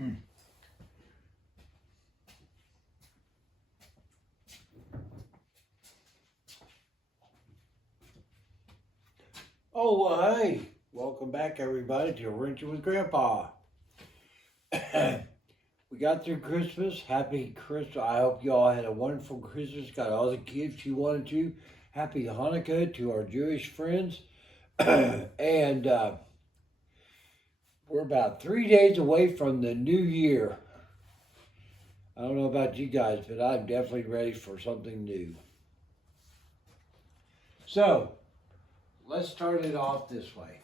Oh, well, hey, welcome back, everybody, to Adventure with Grandpa. We got through Christmas. Happy Christmas. I hope you all had a wonderful Christmas, got all the gifts you wanted to. Happy Hanukkah to our Jewish friends. And we're about 3 days away from the new year. I don't know about you guys, but I'm definitely ready for something new. So, let's start it off this way.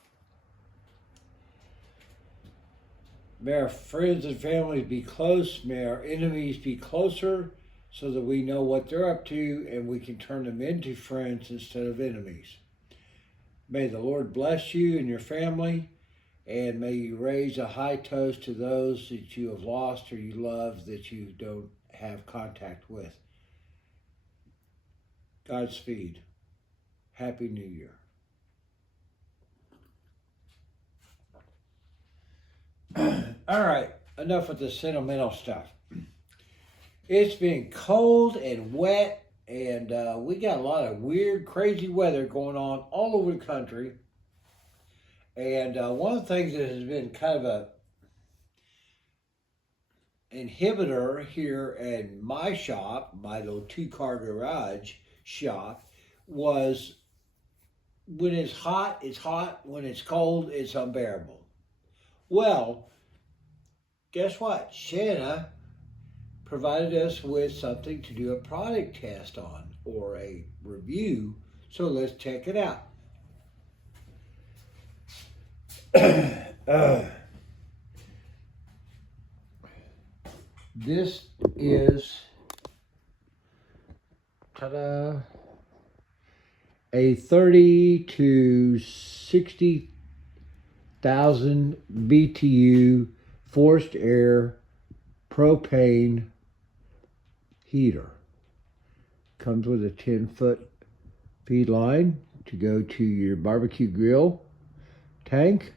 May our friends and families be close. May our enemies be closer so that we know what they're up to and we can turn them into friends instead of enemies. May the Lord bless you and your family, and may you raise a high toast to those that you have lost or you love that you don't have contact with. Godspeed. Happy New Year. All right, enough with the sentimental stuff. It's been cold and wet, and we got a lot of weird, crazy weather going on all over the country. And one of the things that has been kind of a inhibitor here in my shop, my little two-car garage shop, was when it's hot, it's hot. When it's cold, it's unbearable. Well, guess what? Shanna provided us with something to do a product test on, or a review, so let's check it out. This is, ta-da, a 30 to 60,000 BTU forced air propane heater. Comes with a 10-foot feed line to go to your barbecue grill tank.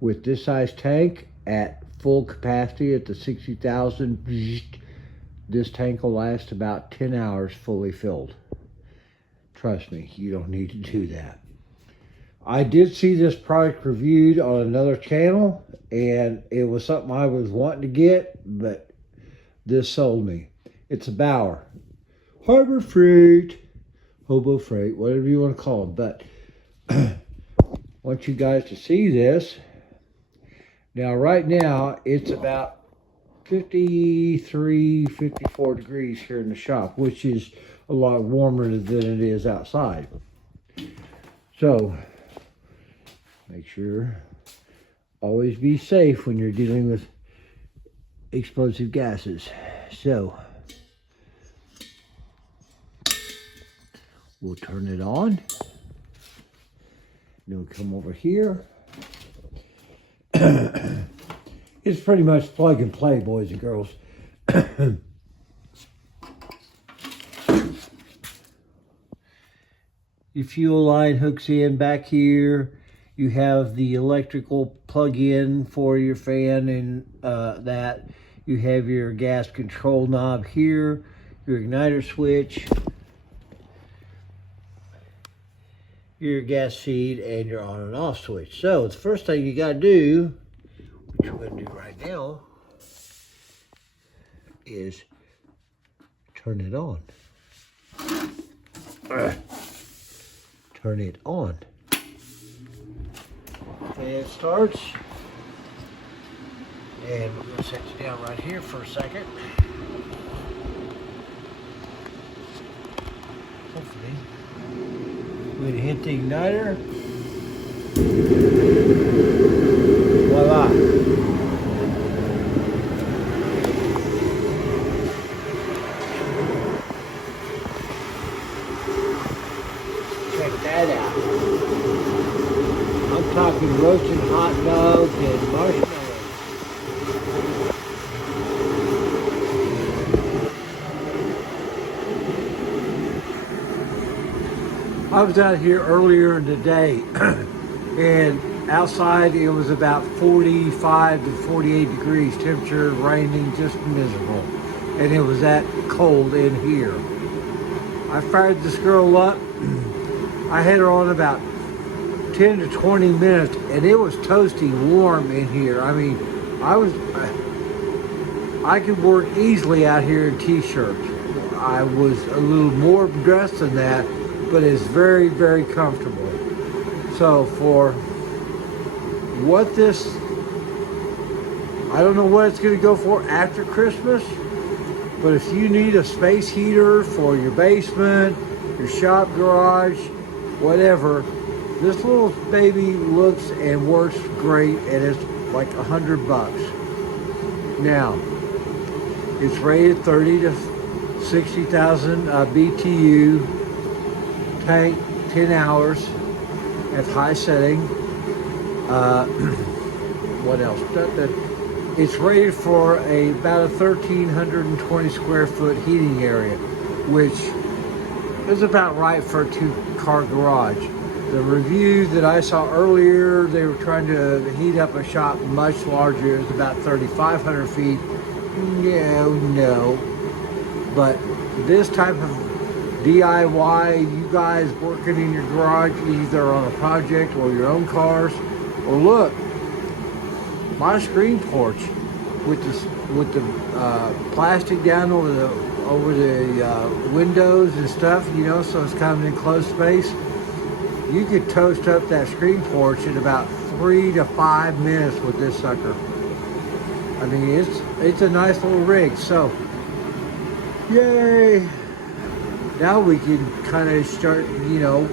With this size tank at full capacity at the 60,000, this tank will last about 10 hours fully filled. Trust me, you don't need to do that. I did see this product reviewed on another channel, and it was something I was wanting to get, but this sold me. It's a Bauer. Harbor Freight, Hobo Freight, whatever you want to call them. But I want you guys to see this. Now, right now, it's about 53, 54 degrees here in the shop, which is a lot warmer than it is outside. So, make sure, always be safe when you're dealing with explosive gases. So, we'll turn it on. Then we'll come over here. It's pretty much plug and play, boys and girls. Your fuel line hooks in back here. You have the electrical plug-in for your fan and that. You have your gas control knob here, your igniter switch, your gas feed, and your on and off switch. So the first thing you got to do, which we're going to do right now, is turn it on. Turn it on. Fan starts. And we're going to set you down right here for a second. Hopefully. We're going to hit the igniter. Voila. Check that out. I'm talking roasted hot dogs and marshmallows. I was out here earlier in the day and Outside it was about 45 to 48 degrees temperature, raining, just miserable. And it was that cold in here. I fired this girl up. I had her on about 10 to 20 minutes and it was toasty warm in here. I mean, I could work easily out here in t-shirts. I was a little more dressed than that, but it's very, very comfortable. So for what this, I don't know what it's going to go for after Christmas, but if you need a space heater for your basement, your shop garage, whatever, this little baby looks and works great, and it's like $100. Now, it's rated 30 to 60,000 BTU tank, 10 hours at high setting. What else? It's rated for about a 1,320 square foot heating area, which is about right for a 2-car garage. The review that I saw earlier, they were trying to heat up a shop much larger. It was about 3,500 feet. No. But this type of DIY, you guys working in your garage, either on a project or your own cars, or look, my screen porch with the plastic down over the windows and stuff, you know, so it's kind of an enclosed space. You could toast up that screen porch in about 3 to 5 minutes with this sucker. I mean, it's a nice little rig. So, yay! Now we can kind of start, you know,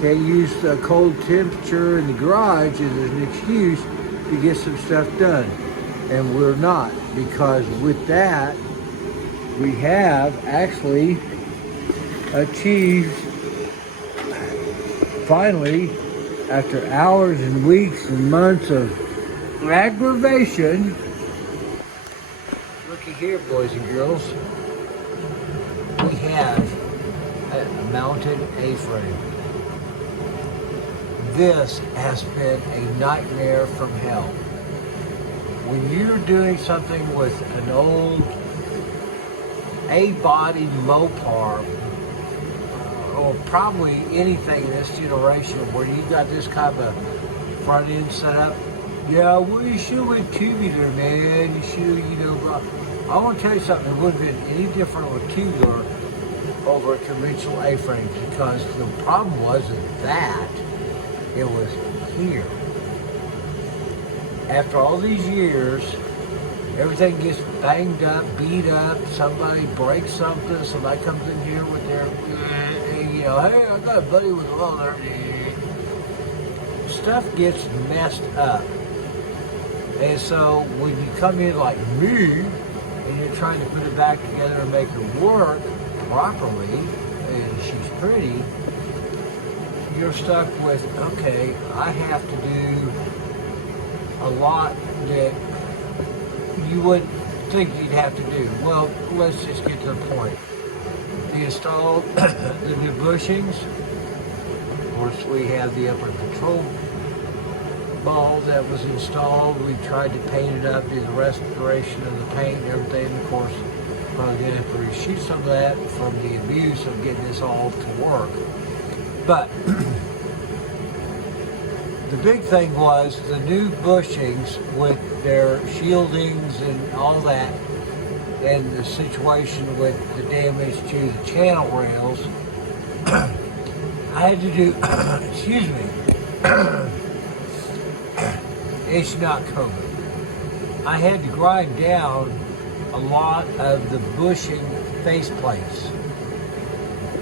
can't use the cold temperature in the garage as an excuse to get some stuff done. And we're not, because with that, we have actually achieved, finally, after hours and weeks and months of aggravation. Looky here, boys and girls. We have a mounted A-frame. This has been a nightmare from hell. When you're doing something with an old A-body Mopar, or probably anything in this generation where you got this kind of front end set up, yeah, well, you should have went tubular, man. You should, you know, I want to tell you something. It wouldn't have been any different with tubular over conventional A-frames, because the problem wasn't that. It was here. After all these years, everything gets banged up, beat up, somebody breaks something, somebody comes in here with their, you know, hey, I got a buddy with a loader. Stuff gets messed up. And so when you come in like me, and you're trying to put it back together and make it work properly, and she's pretty, you're stuck with, okay, I have to do a lot that you wouldn't think you'd have to do. Well, let's just get to the point. We installed the new bushings. Of course, we have the upper control ball that was installed. We tried to paint it up, do the restoration of the paint and everything. Of course, probably going to have to reshoot some of that from the abuse of getting this all to work. But the big thing was the new bushings with their shieldings and all that, and the situation with the damage to the channel rails. I had to do, excuse me, it's not COVID. I had to grind down a lot of the bushing faceplates.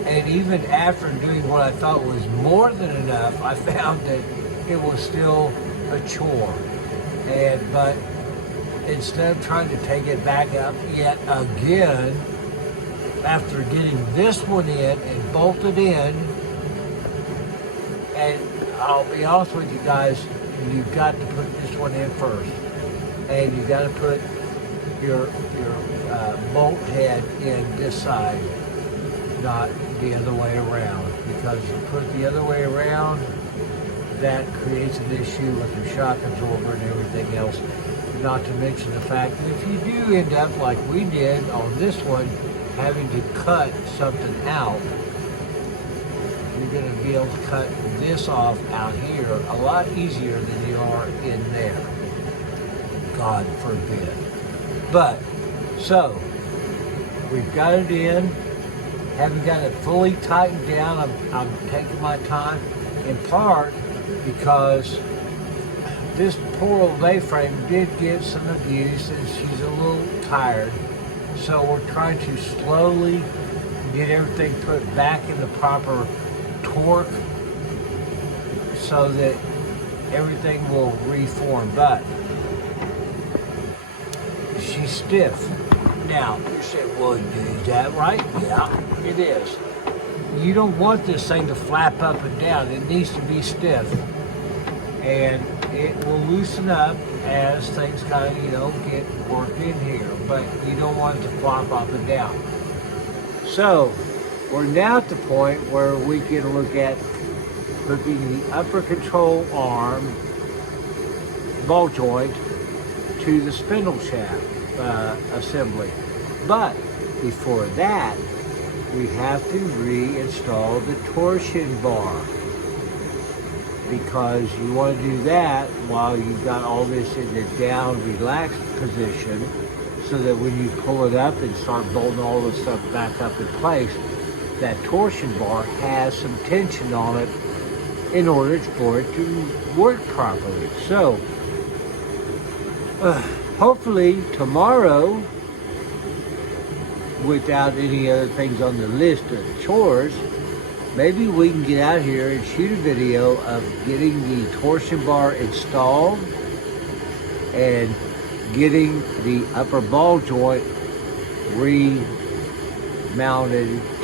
And even after doing what I thought was more than enough, I found that it was still a chore. But instead of trying to take it back up yet again, after getting this one in and bolted in, and I'll be honest with you guys, you've got to put this one in first. And you got to put your bolt head in this side, not the other way around. Because if you put it the other way around, that creates an issue with your shock absorber and everything else. Not to mention the fact that if you do end up, like we did on this one, having to cut something out, you're going to be able to cut this off out here a lot easier than you are in there. God forbid. But, so, we've got it in. Haven't got it fully tightened down. I'm taking my time, in part because this poor old A-frame did get some abuse and she's a little tired. So we're trying to slowly get everything put back in the proper torque so that everything will reform. But she's stiff. Now, you say, well, is that right? Yeah, it is. You don't want this thing to flap up and down. It needs to be stiff. And it will loosen up as things kind of, get worked in here. But you don't want it to flop up and down. So, we're now at the point where we can look at hooking the upper control arm ball joint to the spindle shaft assembly. But before that, we have to reinstall the torsion bar, because you want to do that while you've got all this in the down relaxed position, so that when you pull it up and start bolting all the stuff back up in place, that torsion bar has some tension on it in order for it to work properly. So, hopefully tomorrow, without any other things on the list of chores, maybe we can get out here and shoot a video of getting the torsion bar installed and getting the upper ball joint remounted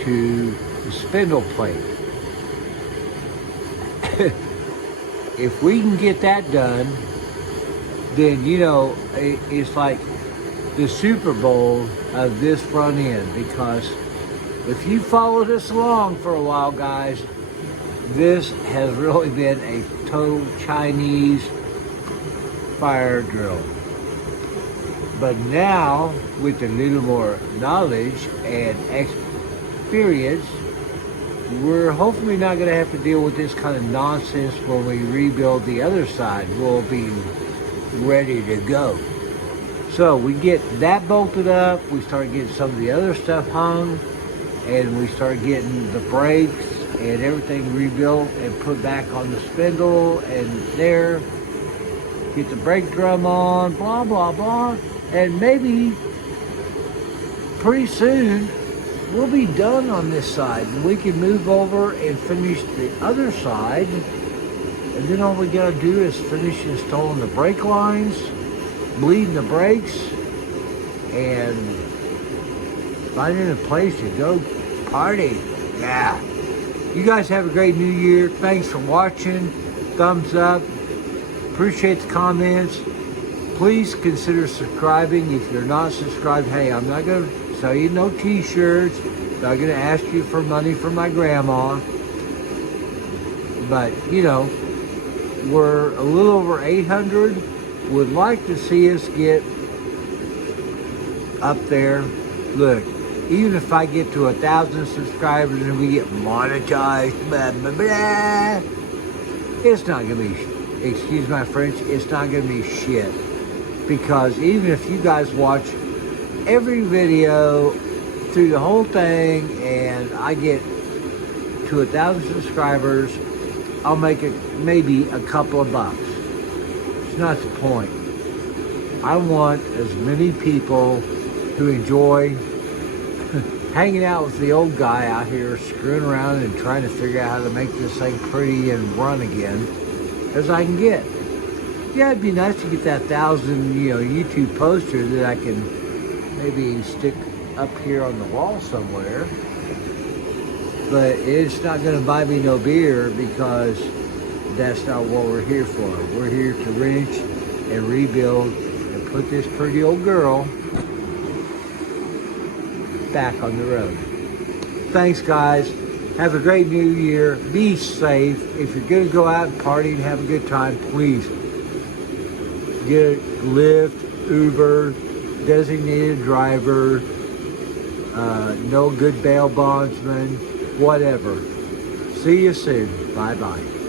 to the spindle plate. If we can get that done, then it's like the Super Bowl of this front end, because if you followed us along for a while, guys, this has really been a total Chinese fire drill. But now, with a little more knowledge and experience, we're hopefully not going to have to deal with this kind of nonsense when we rebuild the other side. We'll be ready to go. So we get that bolted up, we start getting some of the other stuff hung, and we start getting the brakes and everything rebuilt and put back on the spindle and there, get the brake drum on, blah, blah, blah. And maybe pretty soon we'll be done on this side and we can move over and finish the other side. And then all we gotta do is finish installing the brake lines, bleeding the brakes, and finding a place to go party. Yeah. You guys have a great new year. Thanks for watching. Thumbs up. Appreciate the comments. Please consider subscribing. If you're not subscribed, hey, I'm not going to sell you no t-shirts. Not going to ask you for money from my grandma. But, we're a little over 800. Would like to see us get up there. Look, even if I get to 1,000 subscribers and we get monetized, blah, blah, blah, it's not going to be, excuse my French, it's not going to be shit. Because even if you guys watch every video through the whole thing and I get to 1,000 subscribers, I'll make it maybe a couple of bucks. It's not the point. I want as many people who enjoy hanging out with the old guy out here screwing around and trying to figure out how to make this thing pretty and run again as I can get. Yeah, it'd be nice to get that 1,000, YouTube poster that I can maybe stick up here on the wall somewhere. But it's not going to buy me no beer, because that's not what we're here for. We're here to wrench and rebuild and put this pretty old girl back on the road. Thanks, guys. Have a great new year. Be safe. If you're going to go out and party and have a good time, please get Lyft, Uber, designated driver, no good bail bondsman, whatever. See you soon. Bye-bye.